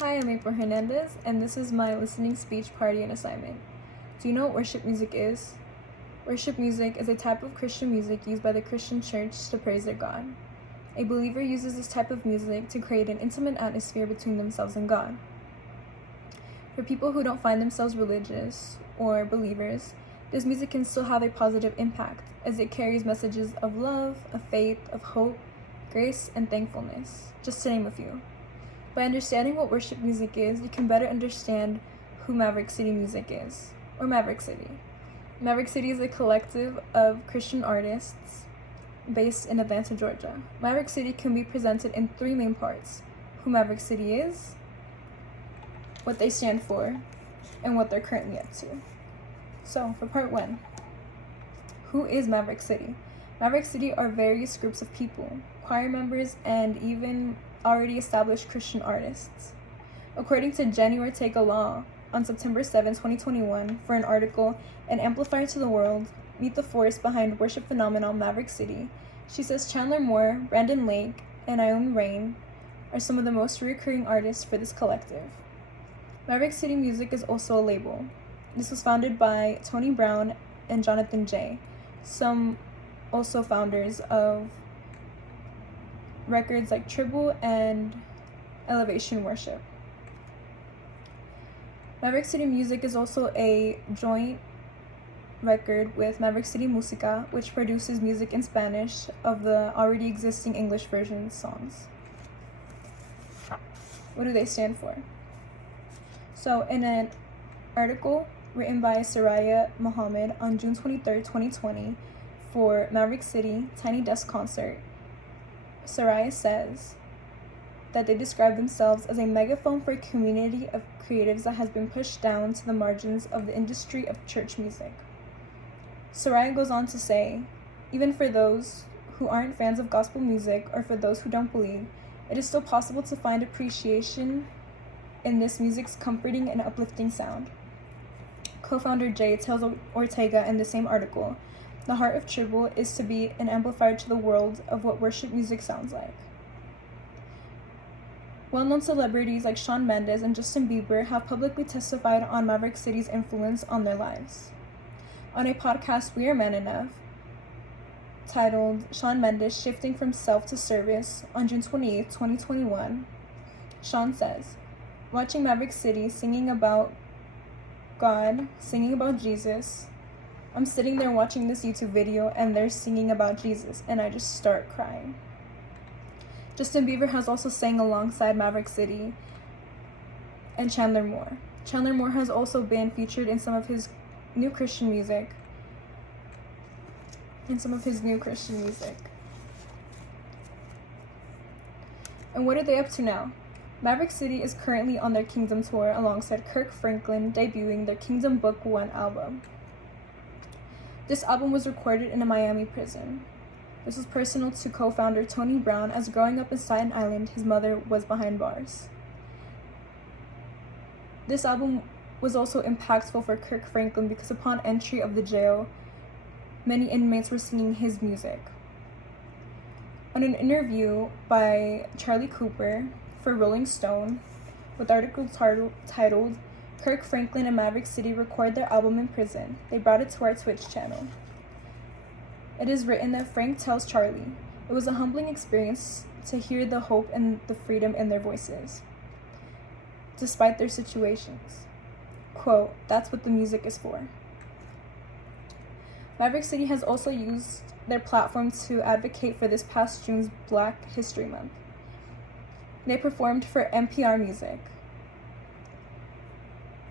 Hi, I'm April Hernandez, and this is my listening speech party and assignment. Do you know what worship music is? Worship music is a type of Christian music used by the Christian church to praise their God. A believer uses this type of music to create an intimate atmosphere between themselves and God. For people who don't find themselves religious or believers, this music can still have a positive impact, as it carries messages of love, of faith, of hope, grace, and thankfulness, just to name a few. By understanding what worship music is, you can better understand who Maverick City Music is, or Maverick City. Maverick City is a collective of Christian artists based in Atlanta, Georgia. Maverick City can be presented in three main parts: who Maverick City is, what they stand for, and what they're currently up to. So, for part one, who is Maverick City? Maverick City are various groups of people, choir members, and even already established Christian artists. According to Jenny Ortega Law, on September 7, 2021, for an article, An Amplifier to the World, Meet the Force Behind Worship Phenomenon Maverick City, she says Chandler Moore, Brandon Lake, and Naomi Rain are some of the most recurring artists for this collective. Maverick City Music is also a label. This was founded by Tony Brown and Jonathan J., some also founders of records like Tribble and Elevation Worship. Maverick City Music is also a joint record with Maverick City Musica, which produces music in Spanish of the already existing English version songs. What do they stand for? So, in an article written by Soraya Muhammad on June 23, 2020, for Maverick City Tiny Desk Concert, Soraya says that they describe themselves as a megaphone for a community of creatives that has been pushed down to the margins of the industry of church music. Soraya goes on to say, even for those who aren't fans of gospel music or for those who don't believe, it is still possible to find appreciation in this music's comforting and uplifting sound. Co-founder Jay tells Ortega in the same article, the heart of Tribble is to be an amplifier to the world of what worship music sounds like. Well-known celebrities like Hernandez and Justin Bieber have publicly testified on Maverick City's influence on their lives. On a podcast, We Are Man Enough, titled Hernandez Shifting from Self to Service, on June 28, 2021, Sean says, watching Maverick City singing about God, singing about Jesus, I'm sitting there watching this YouTube video and they're singing about Jesus and I just start crying. Justin Bieber has also sang alongside Maverick City and Chandler Moore. Chandler Moore has also been featured in some of his new Christian music. And what are they up to now? Maverick City is currently on their Kingdom Tour alongside Kirk Franklin debuting their Kingdom Book 1 album. This album was recorded in a Miami prison. This was personal to co-founder Tony Brown, as growing up in Staten Island, his mother was behind bars. This album was also impactful for Kirk Franklin because upon entry of the jail, many inmates were singing his music. On an interview by Charlie Cooper for Rolling Stone, with article titled Kirk Franklin and Maverick City record their album in prison, they brought it to our Twitch channel. It is written that Frank tells Charlie, it was a humbling experience to hear the hope and the freedom in their voices, despite their situations. Quote, that's what the music is for. Maverick City has also used their platform to advocate for this past June's Black History Month. They performed for NPR Music.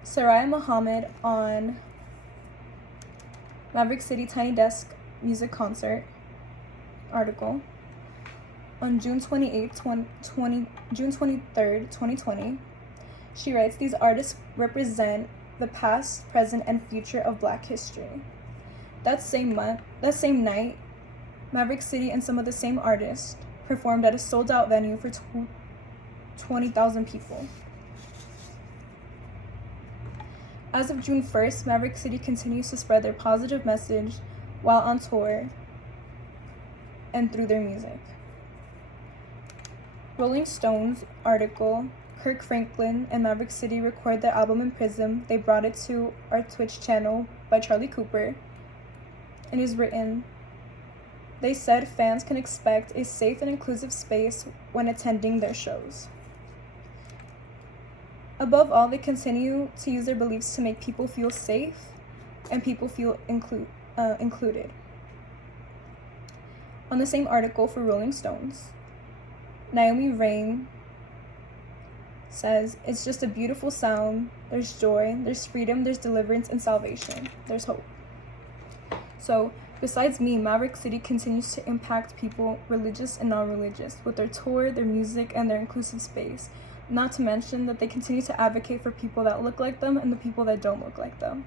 Soraya Muhammad on Maverick City Tiny Desk Music Concert article on June 23, 2020. She writes, these artists represent the past, present, and future of Black history. That same night, Maverick City and some of the same artists performed at a sold-out venue for 20,000 people. As of June 1st, Maverick City continues to spread their positive message while on tour and through their music. Rolling Stone's article, Kirk Franklin and Maverick City record their album in prison, they brought it to our Twitch channel by Charlie Cooper. It is written, they said fans can expect a safe and inclusive space when attending their shows. Above all, they continue to use their beliefs to make people feel safe and people feel included. On the same article for Rolling Stones, Naomi Raine says, it's just a beautiful sound. There's joy, there's freedom, there's deliverance and salvation. There's hope. So, besides me, Maverick City continues to impact people, religious and non-religious, with their tour, their music, and their inclusive space. Not to mention that they continue to advocate for people that look like them and the people that don't look like them.